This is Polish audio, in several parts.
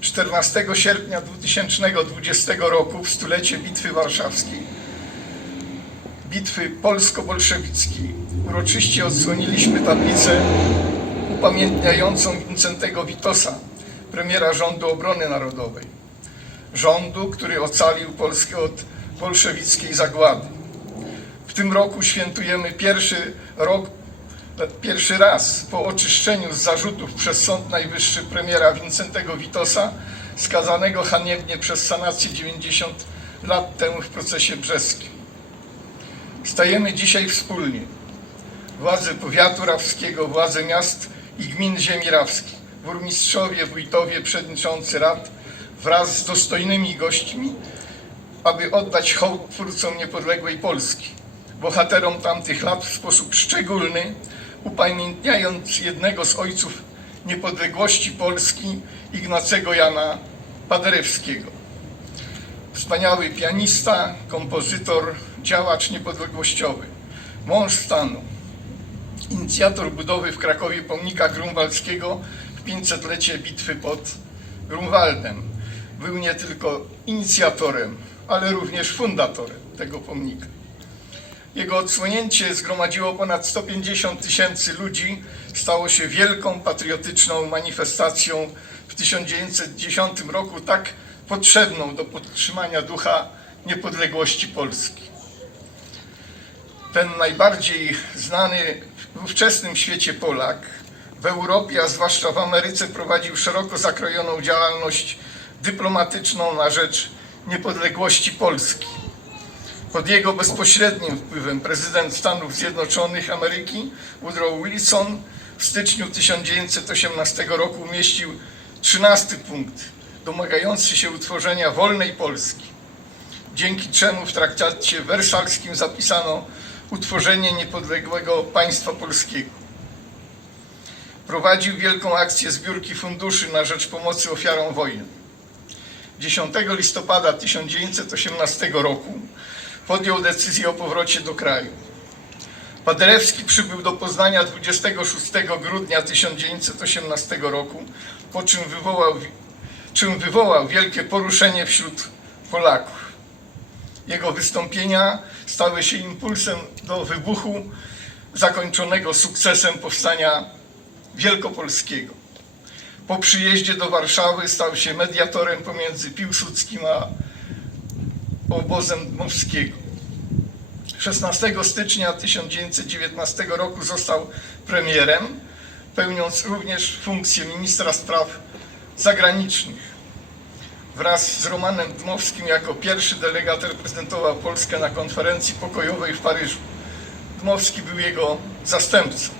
14 sierpnia 2020 roku w stulecie Bitwy Warszawskiej, bitwy polsko-bolszewickiej, uroczyście odsłoniliśmy tablicę upamiętniającą Wincentego Witosa, premiera rządu obrony narodowej. Rządu, który ocalił Polskę od bolszewickiej zagłady. W tym roku świętujemy pierwszy rok, pierwszy raz po oczyszczeniu z zarzutów przez Sąd Najwyższy premiera Wincentego Witosa, skazanego haniebnie przez sanację 90 lat temu w procesie brzeskim. Stajemy dzisiaj wspólnie, władze powiatu rawskiego, władze miast i gmin ziemi rawskiej, burmistrzowie, wójtowie, przewodniczący rad wraz z dostojnymi gośćmi, aby oddać hołd twórcom niepodległej Polski, bohaterom tamtych lat w sposób szczególny, upamiętniając jednego z ojców niepodległości Polski, Ignacego Jana Paderewskiego. Wspaniały pianista, kompozytor, działacz niepodległościowy, mąż stanu, inicjator budowy w Krakowie pomnika grunwaldzkiego w 500-lecie bitwy pod Grunwaldem. Był nie tylko inicjatorem, ale również fundatorem tego pomnika. Jego odsłonięcie zgromadziło ponad 150 tysięcy ludzi, stało się wielką patriotyczną manifestacją w 1910 roku, tak potrzebną do podtrzymania ducha niepodległości Polski. Ten najbardziej znany w ówczesnym świecie Polak w Europie, a zwłaszcza w Ameryce prowadził szeroko zakrojoną działalność dyplomatyczną na rzecz niepodległości Polski. Pod jego bezpośrednim wpływem prezydent Stanów Zjednoczonych Ameryki Woodrow Wilson w styczniu 1918 roku umieścił 13 punkt domagający się utworzenia wolnej Polski, dzięki czemu w traktacie wersalskim zapisano utworzenie niepodległego państwa polskiego. Prowadził wielką akcję zbiórki funduszy na rzecz pomocy ofiarom wojen. 10 listopada 1918 roku podjął decyzję o powrocie do kraju. Paderewski przybył do Poznania 26 grudnia 1918 roku, po czym wywołał, czym wywołał wielkie poruszenie wśród Polaków. Jego wystąpienia stały się impulsem do wybuchu zakończonego sukcesem powstania wielkopolskiego. Po przyjeździe do Warszawy stał się mediatorem pomiędzy Piłsudskim a obozem Dmowskiego. 16 stycznia 1919 roku został premierem, pełniąc również funkcję ministra spraw zagranicznych. Wraz z Romanem Dmowskim jako pierwszy delegat reprezentował Polskę na konferencji pokojowej w Paryżu. Dmowski był jego zastępcą.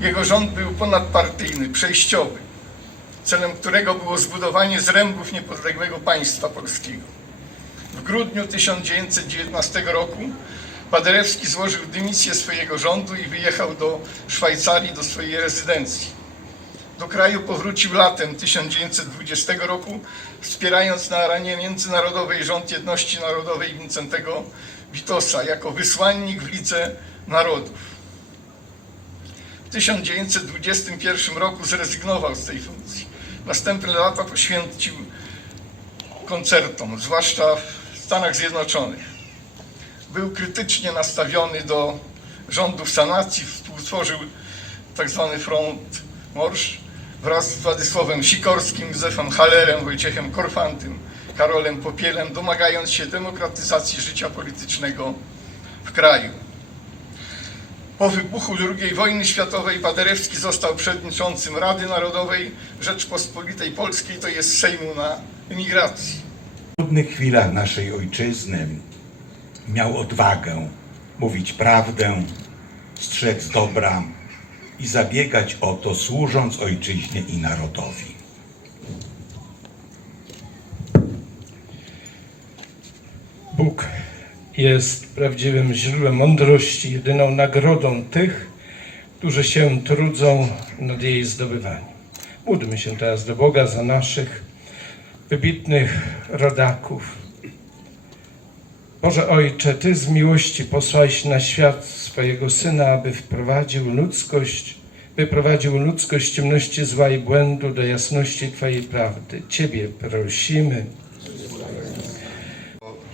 Jego rząd był ponadpartyjny, przejściowy, celem którego było zbudowanie zrębów niepodległego państwa polskiego. W grudniu 1919 roku Paderewski złożył dymisję swojego rządu i wyjechał do Szwajcarii, do swojej rezydencji. Do kraju powrócił latem 1920 roku, wspierając na arenie międzynarodowej rząd jedności narodowej Wincentego Witosa jako wysłannik w Lidze Narodów. W 1921 roku zrezygnował z tej funkcji. Następne lata poświęcił koncertom, zwłaszcza w Stanach Zjednoczonych. Był krytycznie nastawiony do rządów sanacji, współtworzył tzw. Front Morsz wraz z Władysławem Sikorskim, Józefem Hallerem, Wojciechem Korfantym, Karolem Popielem, domagając się demokratyzacji życia politycznego w kraju. Po wybuchu II wojny światowej Paderewski został przewodniczącym Rady Narodowej Rzeczpospolitej Polskiej, to jest Sejmu na emigracji. W trudnych chwilach naszej ojczyzny miał odwagę mówić prawdę, strzec dobra i zabiegać o to, służąc ojczyźnie i narodowi. Bóg jest prawdziwym źródłem mądrości, jedyną nagrodą tych, którzy się trudzą nad jej zdobywaniem. Módlmy się teraz do Boga za naszych wybitnych rodaków. Boże Ojcze, Ty z miłości posłałeś na świat swojego Syna, aby wprowadził ludzkość wyprowadził ludzkość z ciemności zła i błędu do jasności Twojej prawdy. Ciebie prosimy.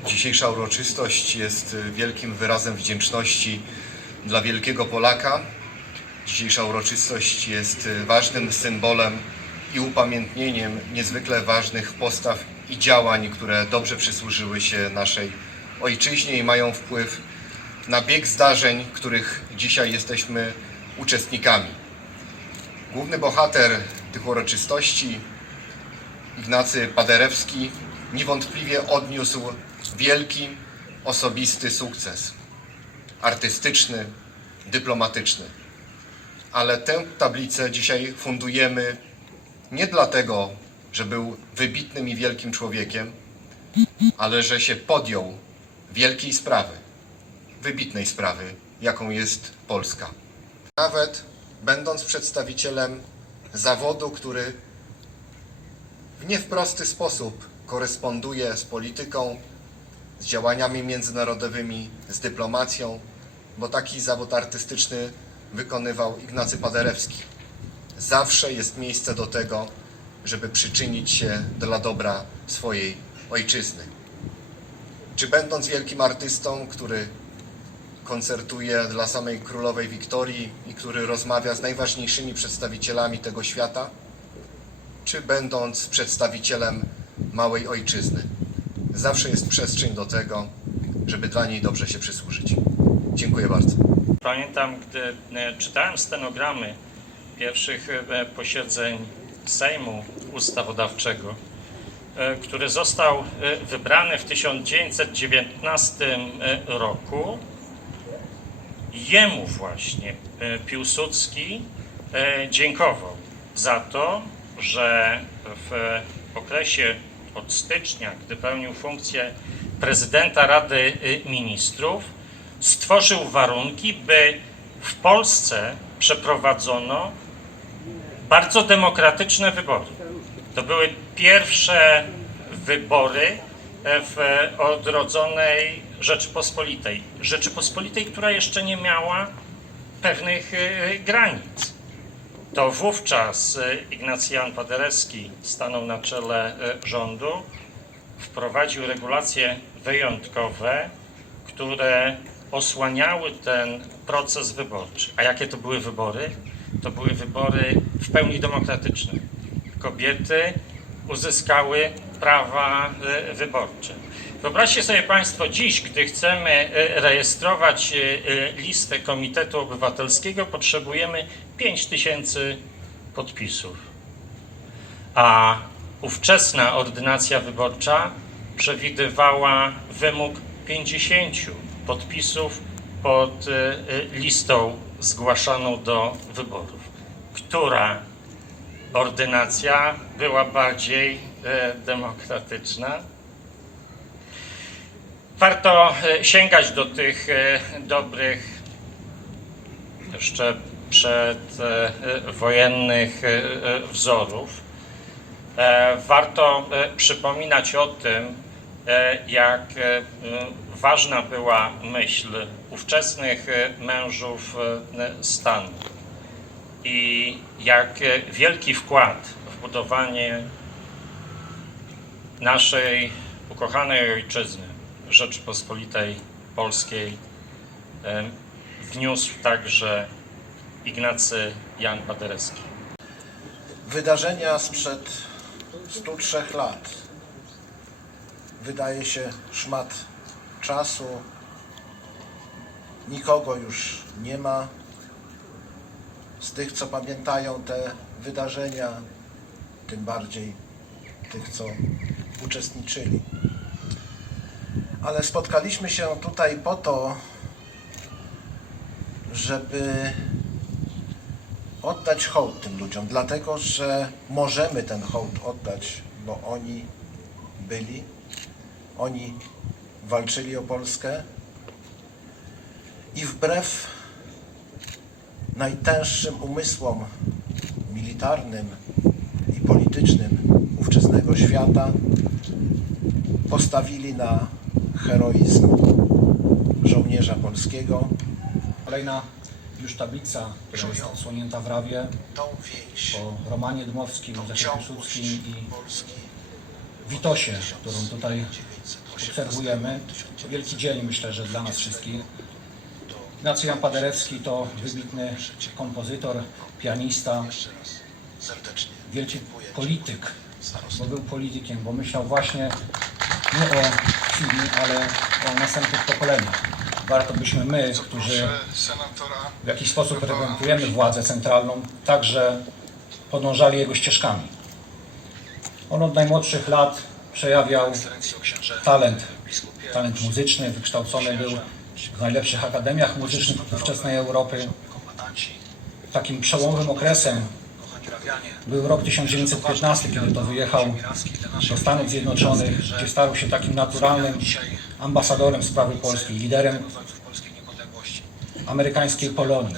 Dzisiejsza uroczystość jest y, wielkim wyrazem wdzięczności dla wielkiego Polaka. Dzisiejsza uroczystość jest y, ważnym symbolem i upamiętnieniem niezwykle ważnych postaw i działań, które dobrze przysłużyły się naszej ojczyźnie i mają wpływ na bieg zdarzeń, których dzisiaj jesteśmy uczestnikami. Główny bohater tych uroczystości Ignacy Paderewski niewątpliwie odniósł wielki osobisty sukces artystyczny, dyplomatyczny. Ale tę tablicę dzisiaj fundujemy nie dlatego, że był wybitnym i wielkim człowiekiem, ale że się podjął wielkiej sprawy, wybitnej sprawy, jaką jest Polska. Nawet będąc przedstawicielem zawodu, który w nie w prosty sposób koresponduje z polityką, z działaniami międzynarodowymi, z dyplomacją, bo taki zawód artystyczny wykonywał Ignacy Paderewski. Zawsze jest miejsce do tego, żeby przyczynić się dla dobra swojej ojczyzny. Czy będąc wielkim artystą, który koncertuje dla samej królowej Wiktorii i który rozmawia z najważniejszymi przedstawicielami tego świata, czy będąc przedstawicielem małej ojczyzny. Zawsze jest przestrzeń do tego, żeby dla niej dobrze się przysłużyć. Dziękuję bardzo. Pamiętam, gdy e, czytałem stenogramy pierwszych e, posiedzeń Sejmu Ustawodawczego, e, który został e, wybrany w 1919 roku. Jemu właśnie Piłsudski dziękował za to, że w okresie od stycznia, gdy pełnił funkcję prezydenta Rady Ministrów, stworzył warunki, by w Polsce przeprowadzono bardzo demokratyczne wybory. To były pierwsze wybory e, w odrodzonej Rzeczypospolitej. Rzeczypospolitej, która jeszcze nie miała pewnych e, granic. To wówczas e, Ignacy Jan Paderewski stanął na czele e, rządu, wprowadził regulacje wyjątkowe, które osłaniały ten proces wyborczy. A jakie to były wybory? To były wybory w pełni demokratyczne. Kobiety uzyskały prawa e, wyborcze. Wyobraźcie sobie Państwo, dziś, gdy chcemy e, rejestrować e, listę Komitetu Obywatelskiego, potrzebujemy 5 tysięcy podpisów. A ówczesna ordynacja wyborcza przewidywała wymóg 50 podpisów pod listą zgłaszaną do wyborów. Która ordynacja była bardziej e, demokratyczna? Warto e, sięgać do tych e, dobrych, jeszcze przedwojennych e, wzorów. E, Warto e, przypominać o tym, e, jak e, ważna była myśl ówczesnych e, mężów e, stanu i jak e, wielki wkład w budowanie naszej ukochanej ojczyzny, Rzeczypospolitej Polskiej, wniósł także Ignacy Jan Paderewski. Wydarzenia sprzed 103 lat. Wydaje się szmat czasu. Nikogo już nie ma. Z tych, co pamiętają te wydarzenia, tym bardziej tych, co uczestniczyli. Ale spotkaliśmy się tutaj po to, żeby oddać hołd tym ludziom, dlatego że możemy ten hołd oddać, bo oni byli, oni walczyli o Polskę i wbrew najtęższym umysłom militarnym i politycznym ówczesnego świata postawili na heroizm żołnierza polskiego. Kolejna już tablica, która jest odsłonięta w Rawie, po Romanie Dmowskim, ciągłość Piłsudskim i Witosie, którą tutaj obserwujemy. Wielki dzień, myślę, że dla nas wszystkich. Ignacy Jan Paderewski to wybitny kompozytor, pianista, wielki polityk, bo był politykiem, bo myślał właśnie nie o chwili, ale o następnych pokoleniach. Warto byśmy my, którzy w jakiś sposób reprezentujemy władzę centralną, także podążali jego ścieżkami. On od najmłodszych lat przejawiał talent, talent muzyczny, wykształcony był w najlepszych akademiach muzycznych ówczesnej Europy. Takim przełomowym okresem był rok 1915, kiedy to wyjechał do Stanów Zjednoczonych, gdzie stał się takim naturalnym ambasadorem sprawy polskiej, liderem amerykańskiej Polonii.